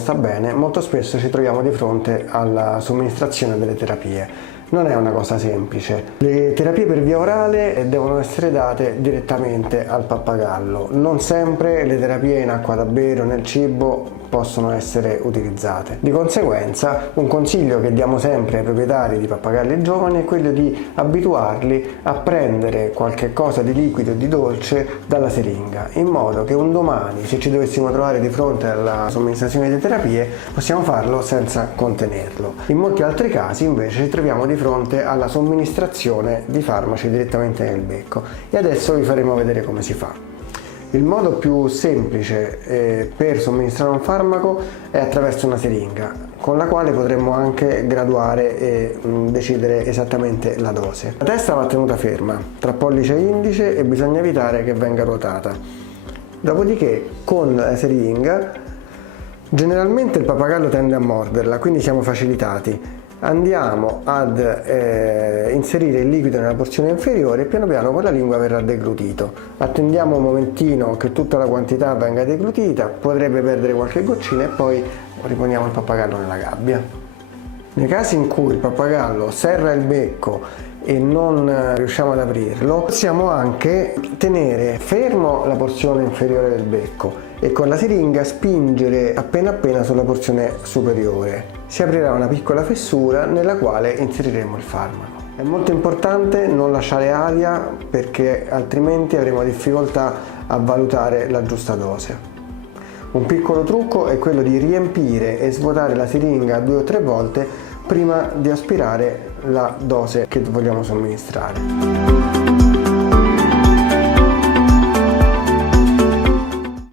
sta bene, molto spesso ci troviamo di fronte alla somministrazione delle terapie. Non è una cosa semplice. Le terapie per via orale devono essere date direttamente al pappagallo. Non sempre le terapie in acqua da bere o nel cibo possono essere utilizzate. Di conseguenza, un consiglio che diamo sempre ai proprietari di pappagalli giovani è quello di abituarli a prendere qualche cosa di liquido e di dolce dalla siringa, in modo che un domani, se ci dovessimo trovare di fronte alla somministrazione di terapie, possiamo farlo senza contenerlo. In molti altri casi invece ci troviamo di fronte alla somministrazione di farmaci direttamente nel becco, e adesso vi faremo vedere come si fa. Il modo più semplice per somministrare un farmaco è attraverso una siringa, con la quale potremmo anche graduare e decidere esattamente la dose. La testa va tenuta ferma tra pollice e indice e bisogna evitare che venga ruotata. Dopodiché, con la siringa, generalmente il pappagallo tende a morderla, quindi siamo facilitati. Andiamo ad inserire il liquido nella porzione inferiore e piano piano con la lingua verrà deglutito. Attendiamo un momentino che tutta la quantità venga deglutita, potrebbe perdere qualche goccina e poi riponiamo il pappagallo nella gabbia. Nei casi in cui il pappagallo serra il becco e non riusciamo ad aprirlo, possiamo anche tenere fermo la porzione inferiore del becco e con la siringa spingere appena appena sulla porzione superiore. Si aprirà una piccola fessura nella quale inseriremo il farmaco. È molto importante non lasciare aria, perché altrimenti avremo difficoltà a valutare la giusta dose. Un piccolo trucco è quello di riempire e svuotare la siringa 2 o 3 volte prima di aspirare la dose che vogliamo somministrare.